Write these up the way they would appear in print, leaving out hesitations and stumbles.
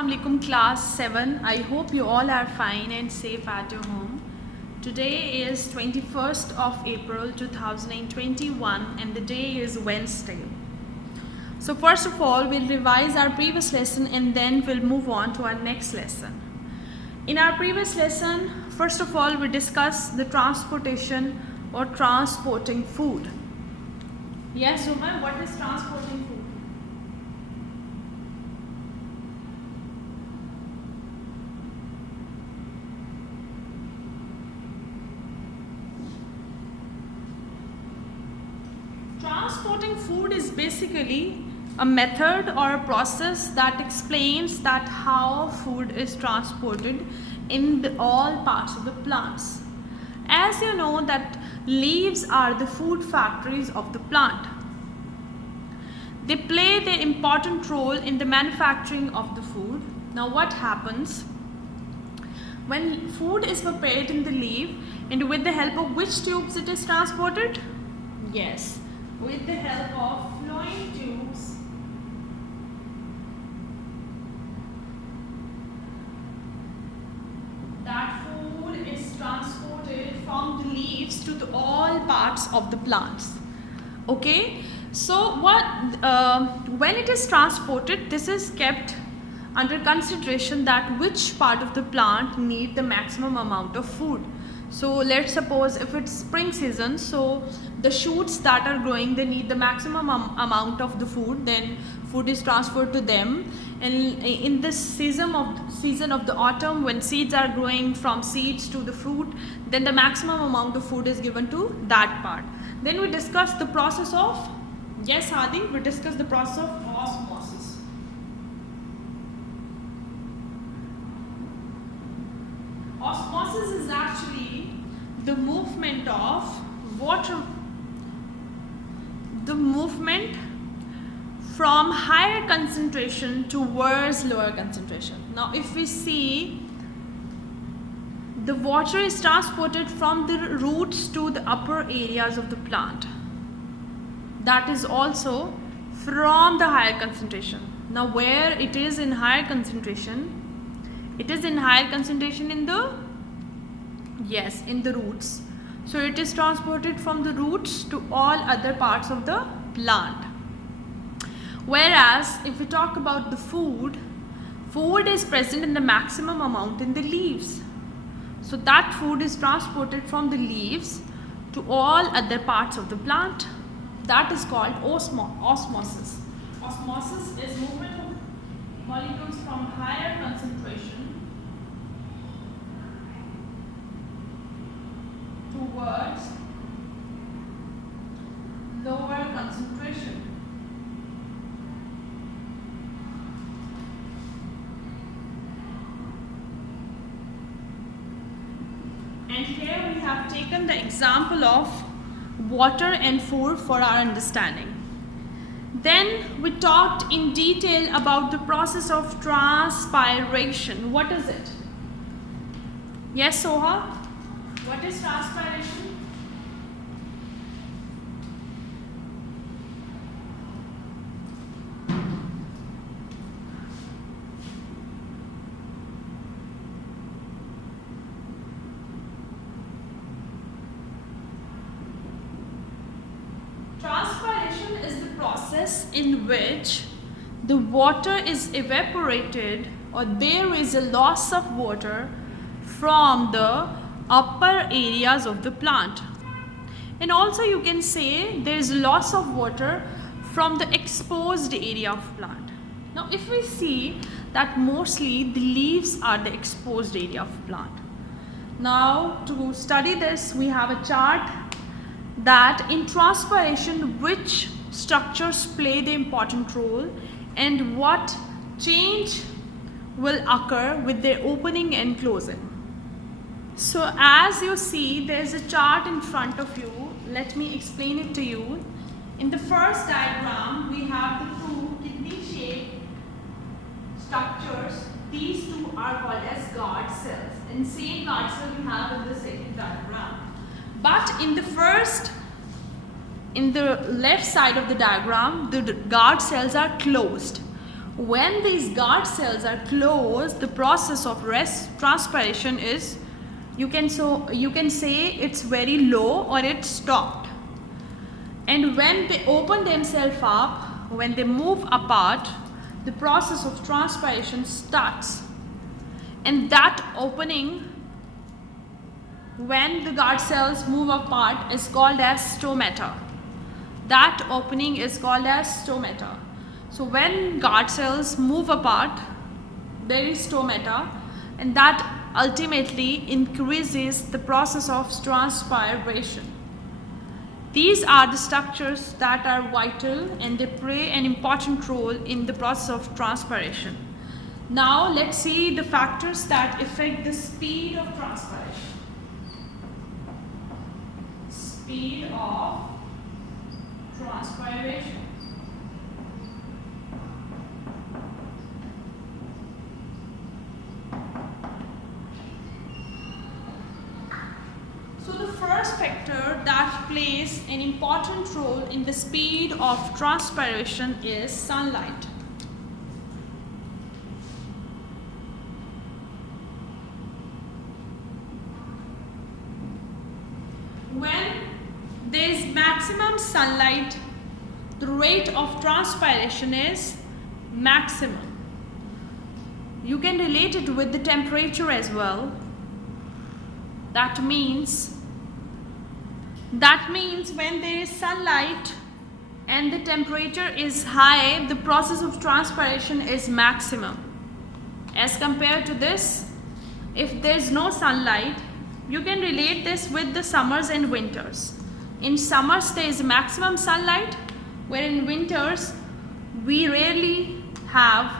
Assalamualaikum class 7. I hope you all are fine and safe at your home. Today is 21st of April 2021 and the day is Wednesday. So first of all, we'll revise our previous lesson and then we'll move on to our next lesson. In our previous lesson, first of all, we discussed the transportation or transporting food. Yes, Umar, what is transporting food? Transporting food is basically a method or a process that explains that how food is transported in all parts of the plants. As you know that leaves are the food factories of the plant. They play their important role in the manufacturing of the food. Now what happens when food is prepared in the leaf and with the help of which tubes it is transported? Yes, with the help of flowing tubes that food is transported from the leaves to all parts of the plants. Okay, so when it is transported, this is kept under consideration that which part of the plant need the maximum amount of food. So let's suppose if it's spring season, so the shoots that are growing, they need the maximum amount of the food, then food is transferred to them. And in this season of the autumn, when seeds are growing from seeds to the fruit, then the maximum amount of food is given to that part. Then we discuss the process of, yes Hadi, we discuss the process of osmosis. Osmosis is actually the movement of water, the movement from higher concentration towards lower concentration. Now if we see, the water is transported from the roots to the upper areas of the plant. That is also from the higher concentration. Now where it is in higher concentration? It is in higher concentration in the, yes, in the roots. So it is transported from the roots to all other parts of the plant. Whereas if we talk about the food is present in the maximum amount in the leaves. So that food is transported from the leaves to all other parts of the plant. That is called osmosis. Osmosis is movement of molecules from higher concentration towards lower concentration. And here we have taken the example of water and food for our understanding. Then we talked in detail about the process of transpiration. What is it? Yes, Soha? What is transpiration? Transpiration is the process in which the water is evaporated or there is a loss of water from the upper areas of the plant. And also you can say there is loss of water from the exposed area of plant. Now if we see that mostly the leaves are the exposed area of plant. Now to study this, we have a chart that in transpiration which structures play the important role and what change will occur with their opening and closing. So as you see, there is a chart in front of you. Let me explain it to you. In the first diagram, we have the two kidney-shaped structures. These two are called as guard cells. And same guard cell we have in the second diagram. But in the left side of the diagram, the guard cells are closed. when these guard cells are closed, the process of transpiration is, you can say it's very low or it's stopped. And when they open themselves up, when they move apart, the process of transpiration starts. And that opening, when the guard cells move apart, is called as stomata. That opening is called as stomata. So when guard cells move apart, there is stomata, and that ultimately increases the process of transpiration. These are the structures that are vital and they play an important role in the process of transpiration. Now let's see the factors that affect the speed of transpiration. Speed of transpiration. So the first factor that plays an important role in the speed of transpiration is sunlight. When there is maximum sunlight, the rate of transpiration is maximum. You can relate it with the temperature as well. That means when there is sunlight and the temperature is high, the process of transpiration is maximum. As compared to this, if there is no sunlight, you can relate this with the summers and winters. In summers there is maximum sunlight, where in winters we rarely have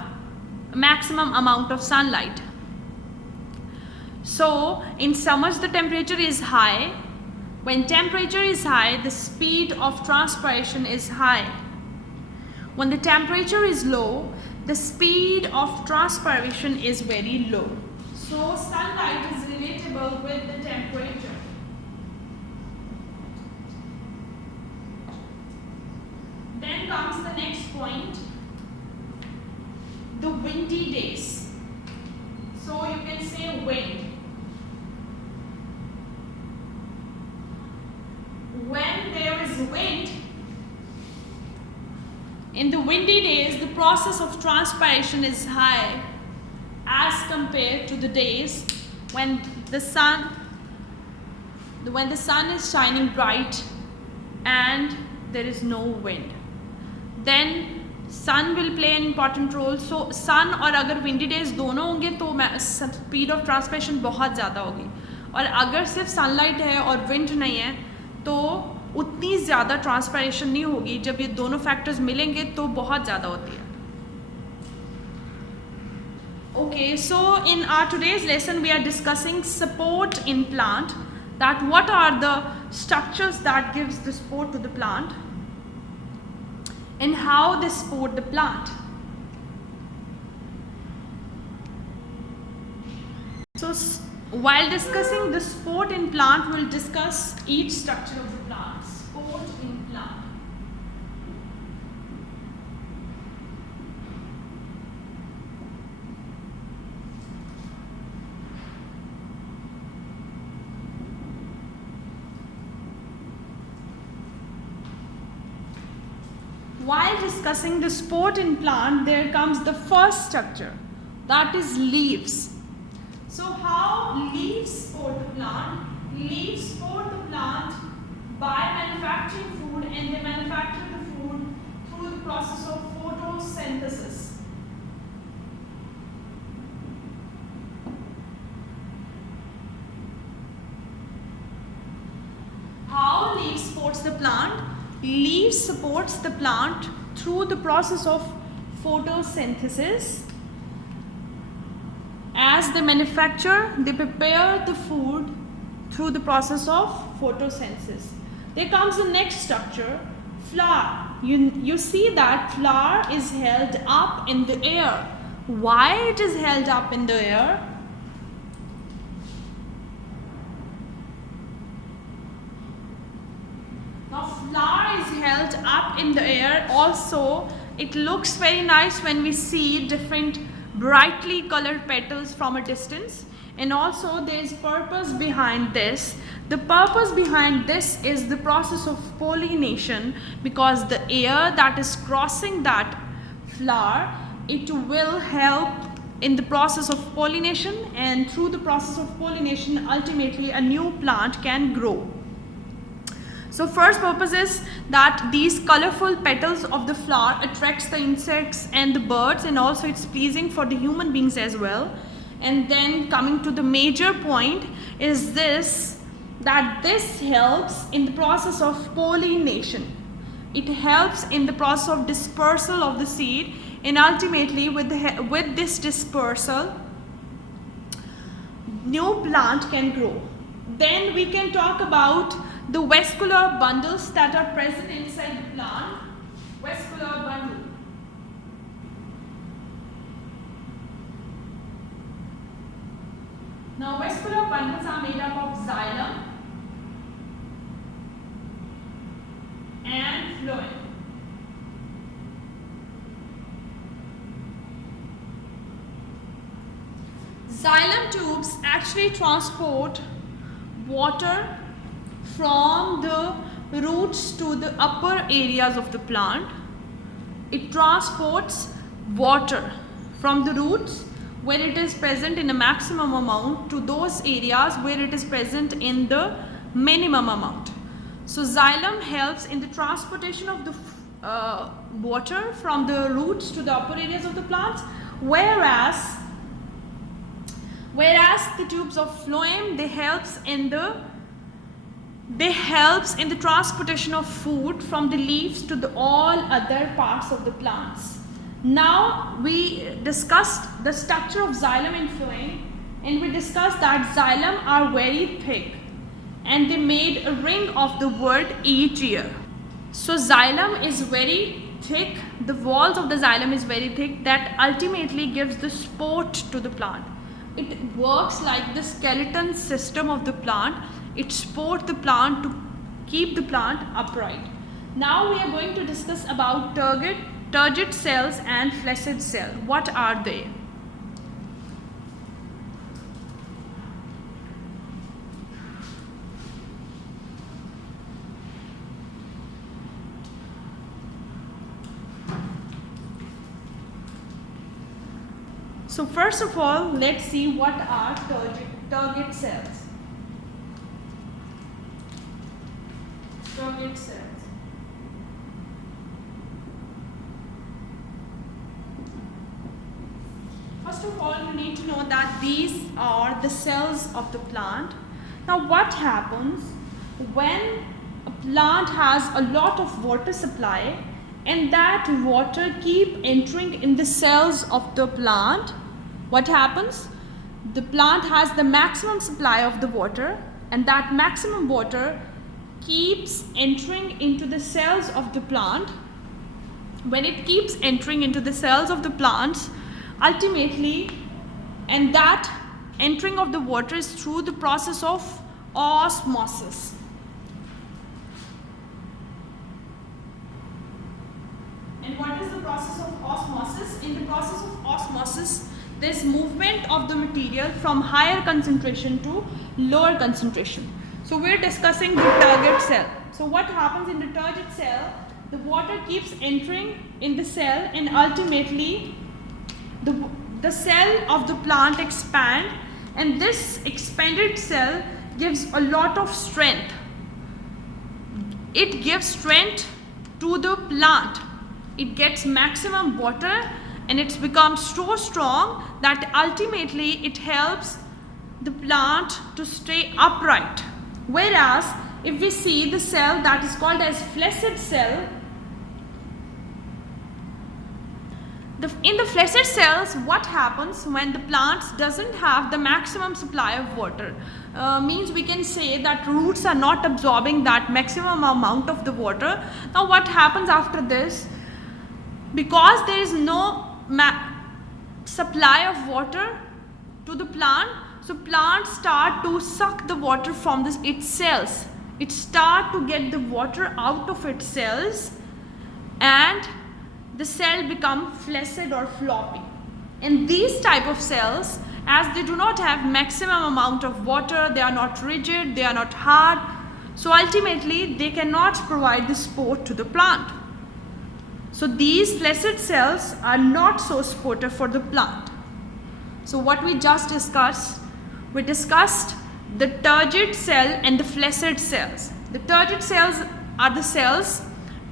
a maximum amount of sunlight. So in summers the temperature is high. When temperature is high, the speed of transpiration is high. When the temperature is low, the speed of transpiration is very low. So sunlight is relatable with the temperature. Then comes the next point, the windy days. So you can say wind. When there is wind, in the windy days, the process of transpiration is high as compared to the days when the sun is shining bright and there is no wind. Then sun will play an important role. So sun और अगर windy days दोनों होंगे तो speed of transpiration बहुत ज़्यादा होगी, और अगर सिर्फ sunlight है और wind नहीं है तो उतनी ज़्यादा ट्रांसपायरेशन नहीं होगी. जब ये दोनों फैक्टर्स मिलेंगे तो बहुत ज़्यादा होती है. Okay, so in our today's lesson we are discussing support in plant, that what are the structures that gives the support to the plant and how they support the plant. So while discussing the support in plant, we will discuss each structure of the plant. Support in plant. While discussing the support in plant, there comes the first structure, that is leaves. So how leaves support the plant? Leaves support the plant by manufacturing food, and they manufacture the food through the process of photosynthesis. How leaves supports the plant? Leaves supports the plant through the process of photosynthesis. As they manufacture, they prepare the food through the process of photosynthesis. There comes the next structure, flower. You see that flower is held up in the air. Why it is held up in the air? Now flower is held up in the air also it looks very nice when we see different brightly colored petals from a distance. And also there is purpose behind this. The purpose behind this is the process of pollination, because the air that is crossing that flower, it will help in the process of pollination, and through the process of pollination ultimately a new plant can grow. So first purpose is that these colorful petals of the flower attracts the insects and the birds, and also it's pleasing for the human beings as well. And then coming to the major point is this, that this helps in the process of pollination. It helps in the process of dispersal of the seed, and ultimately with this dispersal, new plant can grow. Then we can talk about the vascular bundles that are present inside the plant. Vascular bundle. Now vascular bundles are made up of xylem and phloem. Xylem tubes actually transport water from the roots to the upper areas of the plant. It transports water from the roots where it is present in a maximum amount to those areas where it is present in the minimum amount. So xylem helps in the transportation of the water from the roots to the upper areas of the plants, whereas the tubes of phloem, they helps in the transportation of food from the leaves to the all other parts of the plants. Now we discussed the structure of xylem and phloem, and we discussed that xylem are very thick and they made a ring of the wood each year. So xylem is very thick, the walls of the xylem is very thick, that ultimately gives the support to the plant. It works like the skeleton system of the plant. It supports the plant to keep the plant upright. Now we are going to discuss about turgid cells and flaccid cell. What are they? So first of all, let's see what are turgid cells. Turgid cells. First of all, you need to know that these are the cells of the plant. Now what happens when a plant has a lot of water supply and that water keep entering in the cells of the plant? What happens? The plant has the maximum supply of the water, and that maximum water keeps entering into the cells of the plant. When it keeps entering into the cells of the plants, ultimately, and that entering of the water is through the process of osmosis. And what is the process of osmosis? In the process of osmosis, this movement of the material from higher concentration to lower concentration. So we're discussing the turgid cell. So what happens in the turgid cell? The water keeps entering in the cell, and ultimately the cell of the plant expand, and this expanded cell gives a lot of strength. It gives strength to the plant. It gets maximum water and it's become so strong that ultimately it helps the plant to stay upright. Whereas if we see the cell that is called as flaccid cell, in the flaccid cells, what happens when the plant doesn't have the maximum supply of water? Means we can say that roots are not absorbing that maximum amount of the water. Now what happens after this? Because there is no supply of water to the plant, so plants start to suck the water from its cells. It start to get the water out of its cells, and the cell become flaccid or floppy. And these type of cells, as they do not have maximum amount of water, they are not rigid, they are not hard, so ultimately they cannot provide the support to the plant. So these flaccid cells are not so supportive for the plant. So what we just discussed, we discussed the turgid cell and the flaccid cells. The turgid cells are the cells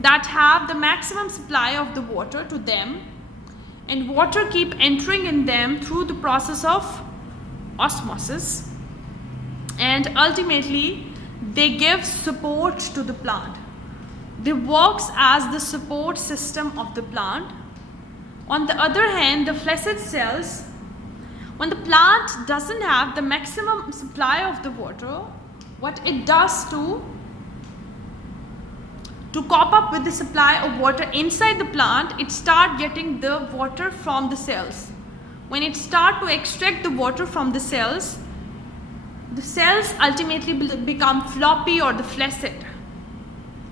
that have the maximum supply of the water to them, and water keep entering in them through the process of osmosis, and ultimately they give support to the plant. They works as the support system of the plant. On the other hand, the flaccid cells, when the plant doesn't have the maximum supply of the water, what it does to cope up with the supply of water inside the plant, it start getting the water from the cells. When it start to extract the water from the cells ultimately become floppy or the flaccid.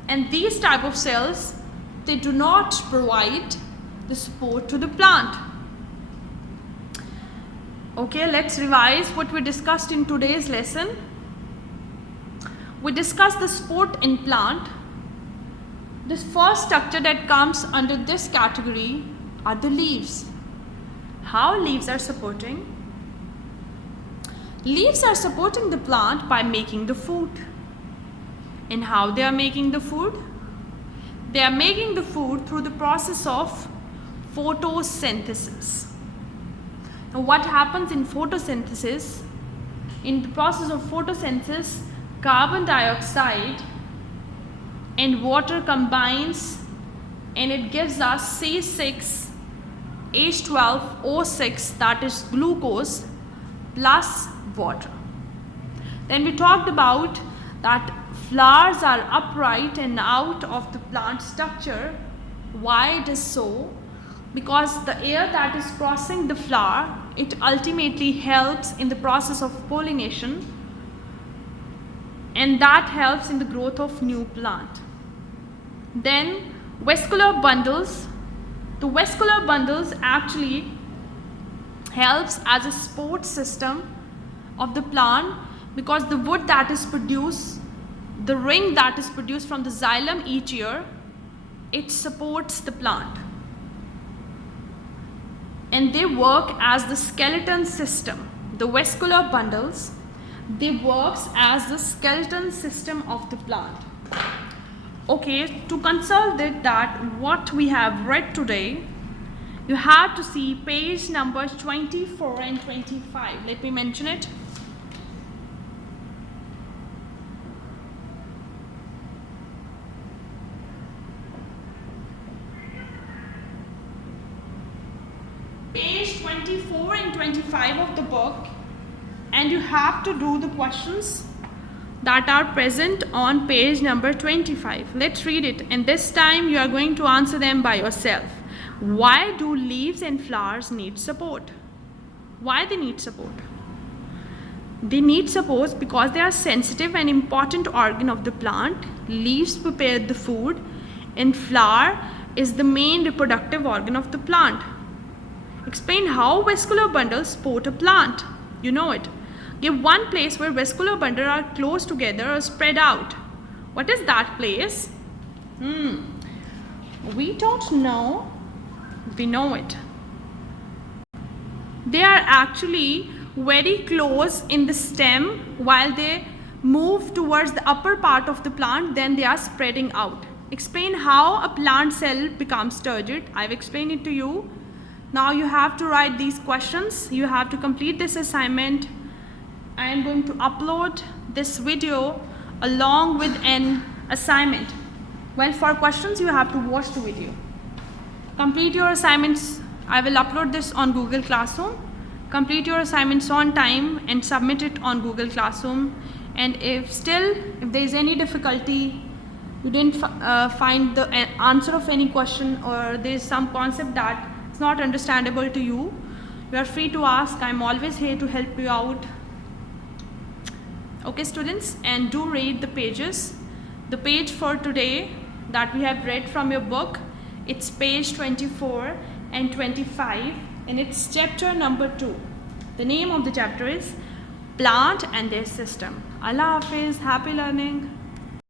And these type of cells, they do not provide the support to the plant. Okay, let's revise what we discussed in today's lesson. We discussed the support in plant. The first structure that comes under this category are the leaves. How leaves are supporting? Leaves are supporting the plant by making the food. And how they are making the food? They are making the food through the process of photosynthesis. Now what happens in photosynthesis? In the process of photosynthesis, carbon dioxide and water combines and it gives us C6H12O6, that is glucose plus water. Then we talked about that flowers are upright and out of the plant structure. Why it is so? Because the air that is crossing the flower, it ultimately helps in the process of pollination, and that helps in the growth of new plant. Then vascular bundles. The vascular bundles actually helps as a support system of the plant, because the wood that is produced, the ring that is produced from the xylem each year, it supports the plant. And they work as the skeleton system. The vascular bundles, they works as the skeleton system of the plant. Okay, to consolidate that what we have read today, you have to see page numbers 24 and 25. Let me mention it. Page 24 and 25 of the book, and you have to do the questions that are present on page number 25. Let's read it, and this time you are going to answer them by yourself. Why do leaves and flowers need support? Why they need support? They need support because they are sensitive and important organ of the plant. Leaves prepare the food, and flower is the main reproductive organ of the plant. Explain how vascular bundles support a plant. You know it. Give one place where vascular bundles are close together or spread out. What is that place? We don't know. We know it. They are actually very close in the stem. While they move towards the upper part of the plant, then they are spreading out. Explain how a plant cell becomes turgid. I've explained it to you. Now you have to write these questions. You have to complete this assignment. I am going to upload this video along with an assignment. Well, for questions you have to watch the video. Complete your assignments. I will upload this on Google Classroom. Complete your assignments on time and submit it on Google Classroom. And if there is any difficulty, you didn't find the answer of any question, or there is some concept that is not understandable to you, you are free to ask. I am always here to help you out. Okay students, and do read the pages. The page for today that we have read from your book It's page 24 and 25 and it's chapter number 2. The name of the chapter is Plant and Their System. Allah Hafiz, happy learning.